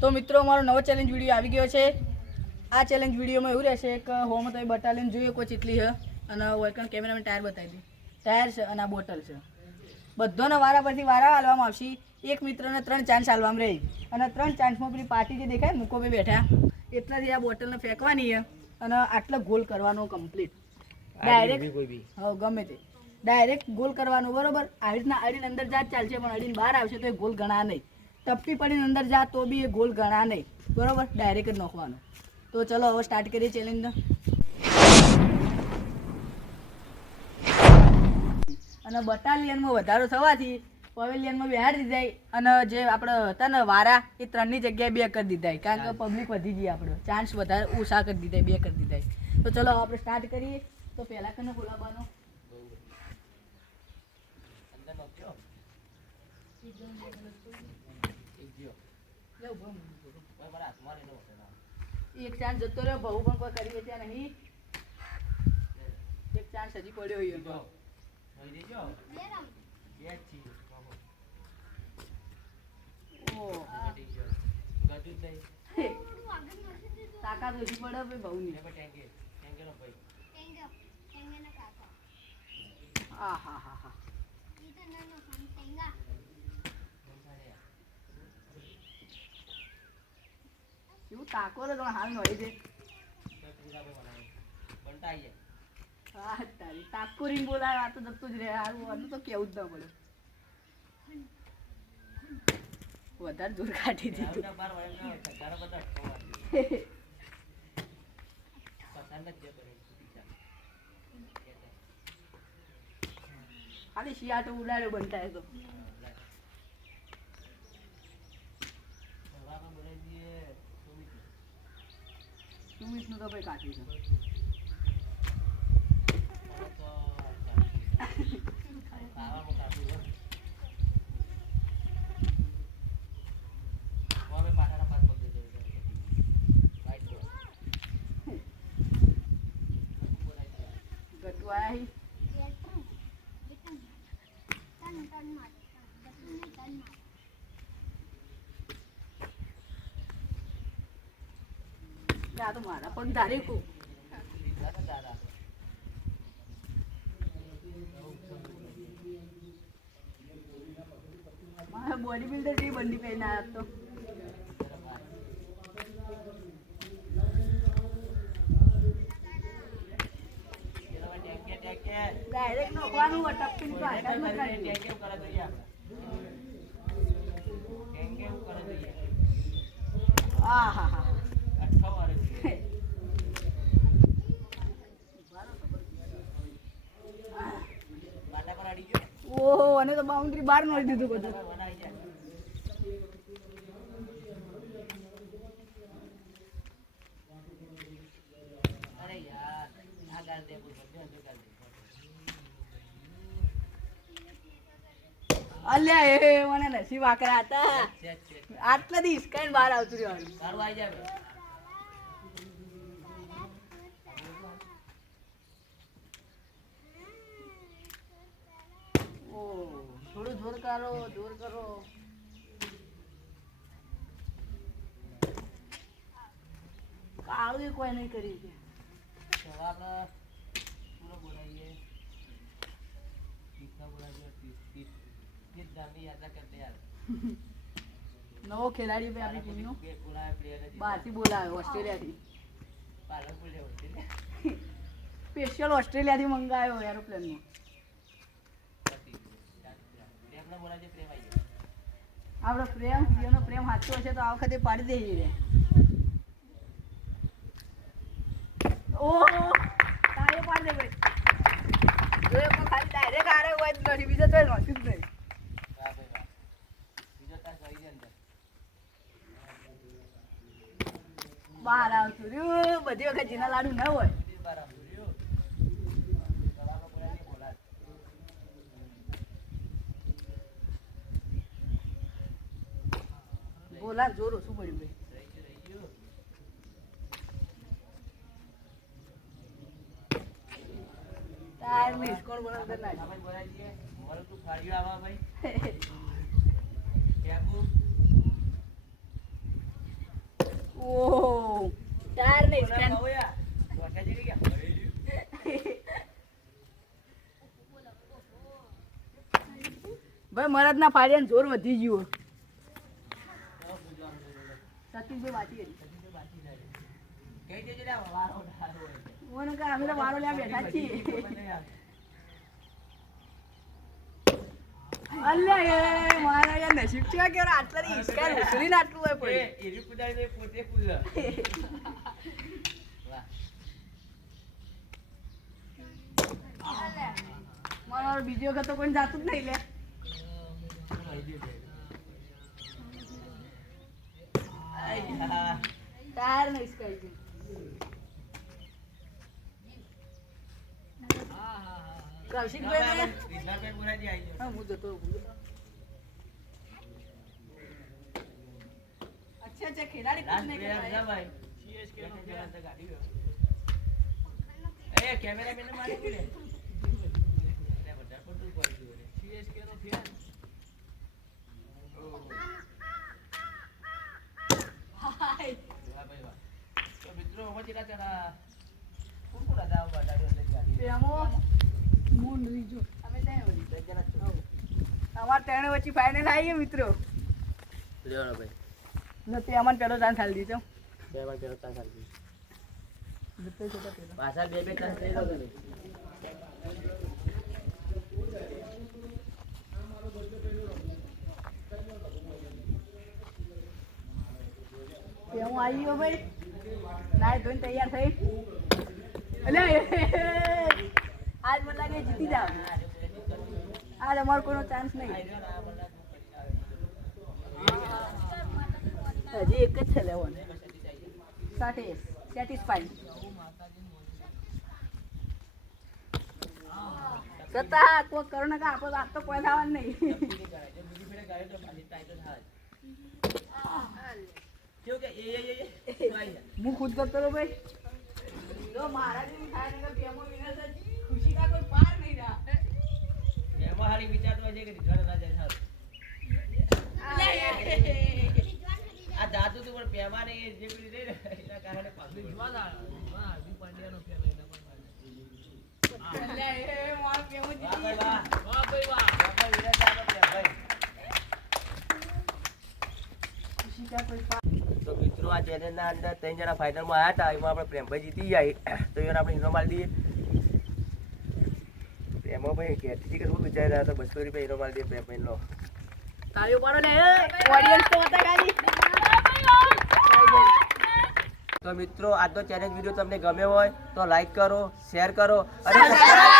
તો મિત્રો અમારો નવો ચેલેન્જ વિડીયો આવી ગયો છે. આ ચેલેન્જ વિડીયોમાં એવું રહેશે કે હોમ તો બટાલીને જોઈએ કોઈ ચીટલી છે અને વેલકમ કેમેરામેન ટાયર બતાવી દે. ટાયર છે અને આ બોટલ છે. બધાના વારા પરથી વારા હાલવામાં આવશે. એક મિત્રને 3 ચાન્સ હાલવામાં રહી અને 3 ચાન્સમાં પેલી પાર્ટી જે દેખાય મૂકો ભાઈ બેઠા એટલાથી આ બોટલને ફેંકવાની છે અને આટલો ગોલ કરવાનો કમ્પ્લીટ ડાયરેક્ટ ગમે તે ડાયરેક્ટ ગોલ કરવાનો બરોબર. આવી રીતના અડીને અંદર જાત ચાલશે પણ અડીને બહાર આવશે તો એ ગોલ ગણા નહીં. ટપ્પી પડીને અંદર જા તો બી એ ગોલ ગણા નહીં બરોબર. ડાયરેક્ટ જ નાખવાનો. તો ચલો હવે સ્ટાર્ટ કરીએ ચેલેન્જને. અને બટાલિયનમાં વધારો થવાથી પવેલિયનમાં બેહાડી દીધાય અને જે આપણે હતા ને વારા એ 3ની જગ્યાએ 2 કરી દીધાય કારણ કે પબ્લિક વધી ગઈ. આપણે ચાન્સ વધારે ઓછા કરી દીધાય 2 કરી દીધાય. તો ચલો આપણે સ્ટાર્ટ કરીએ. તો પહેલા કને બોલાવવાનો એક ચાન્સ જતો રહ્યો. બહુ પણ કોઈ કરી વેચ્યા નહીં. એક ચાન્સ હજી પડ્યો તાકાત ઓછી પડે બહુ નહીં. હા હા હા હા એવું તાકો રે હાલ નડી દે. હા તારી તાકોરી બોલાય આ તો જતું જ રહે. હારું તો કેવું જ ન પડે. વધારે જોર કાઢી દીધું. ખાલી શિયાટો ઉડાડ્યો બનતા તો સુમિતનું તો ભાઈ કાઢી છે. આ તો મારા પણ ધારી કુ મારા બોડી બિલ્ડર જેવી બંડી પહેરીને આવ્યા તો ડાયરેક્ટ નોખવાનું ટપ્પી તો આટા ન કાઢી. હા હા હા ઓહો અને તો બાઉન્ડ્રી બહાર મારી દીધું બધું. અલ્યા એ મને નસીબ આકરા હતા. આટલા દી સ્કાઈન બહાર આવતું રહેવાનું. થોડું જોર કરો જોર કરો. કાળું કોઈ નહીં કરી છે. નવો ખેલાડી આપણી ટીમનો બહારથી બોલાવ્યો ઓસ્ટ્રેલિયાથી. સ્પેશિયલ ઓસ્ટ્રેલિયાથી મંગાવ્યો એરોપ્લેનમાં. આપણો પ્રેમ એનો પ્રેમ સાચો હશે તો આ વખતે પાડી દઈએ રે. ઓહો તારે પાડી દે ભાઈ. જો પણ ખાલી ડાયરેક્ટ આરે હોય તો નથી બીજો તો નોંધી જ નહીં. બહાર આવતું રહ્યું. બધી વખત જીના લાડુ ન હોય. બોલા જોર ઓછું પડ્યું ભાઈ. તાર મિસ કોણ બનાવતા ના મોર તું ફાડ્યો આવા ભાઈ. કેબુ ઓહ ટાયર નહીં સ્ટેન્ડ ભાઈ મરદના ફાડિયાને જોર વધી ગયું સતીશભાઈ વાંચી ઓને કે અમે તો વારો લ્યા બેઠા જ છીએ અલ્યા એ મારા યાર નસીબ છે કે આટલા ઈસ્કાર ઉછળીને આટલું હોય પડે એરી કુદાઈ પોતે કુદા મારો બીજો વખત તો કોઈ જાતું જ નહીં લે ટાયર નહીં સ્કાઈ કૌશિકભાઈ હા હું જતો अच्छा अच्छा खिलाड़ी कुछ नहीं कर रहा है भाई सीएसके નો પેલા તો ગાડી એ કેમેરામેન ને મારી બોલે અરે બધા ફોટો પડી ગયો સીએસકે નો ફેન હાય વાહ ભાઈ વાહ તો મિત્રો મજી ના ચડા કોણ કોણ હતા ગાડી અંદર ગાડી પેમો મૂન રીજો અમે ત્યાં વળી જરા અમાર ત્રણે વચ્ચે ફાઇનલ આવી મિત્રો લેવાનો ભાઈ નથી અમન પેલો ચાન્સ ખાલી દીધો બે પેલો ચાન્સ આપી જતો જતો પેલો પાછા બે ચાન્સ લઈ લો તમે પેમો આવી ગયો ભાઈ નાઈ ધોઈને તૈયાર થઈ અલે આજ મને લાગે જીતી જાવ આજ અમારો કોઈનો ચાન્સ નહીં હજી એક જ છે લેવાનું સેટિસ્ફાઈડ છતાં કોઈ કરુણ કા આપણો આજ તો કોઈ થવાનું નહીં હું ખુદ કરતો હતો ભાઈ જો મારા જેવું થાય ને પેમો વિનર છે ખુશી કા કોઈ પાર નહીં રહ્યા એમાં હારી વિચારતો હોય છે કે રિઝલ્ટ ના જાય સારું આ જાદુ તો પણ પેમાને એ જે પેલી રહી ને એના કારણે પાછું જોવા દા હજુ પાંડ્યાનો ફેર એના પણ અલ્યા એ મારો પેમો વાહ જીતી ભાઈ વાહ ભાઈ વાહ ભાઈ વિરાટ આનો પ્રેમ ભાઈ ખુશી કા કોઈ પાર તો મિત્રો આ ચેલેન્જના અંદર 3 જણા ફાઇનલમાં આવ્યા હતા એમાં આપણે પ્રેમભાઈ જીતી જાય તો એને આપણે હીરો માલ દઈએ પ્રેમો ભાઈ ઘેરથી કે શું વિચારી રહ્યા હતા 200 રૂપિયા હીરો માલ દઈએ પ્રેમભાઈ લો તાળીઓ પાડો ને ઓડિયન્સ તો હતા ગાડી તો મિત્રો આજનો ચેલેન્જ વિડીયો તમને ગમ્યો હોય તો લાઈક કરો શેર કરો અને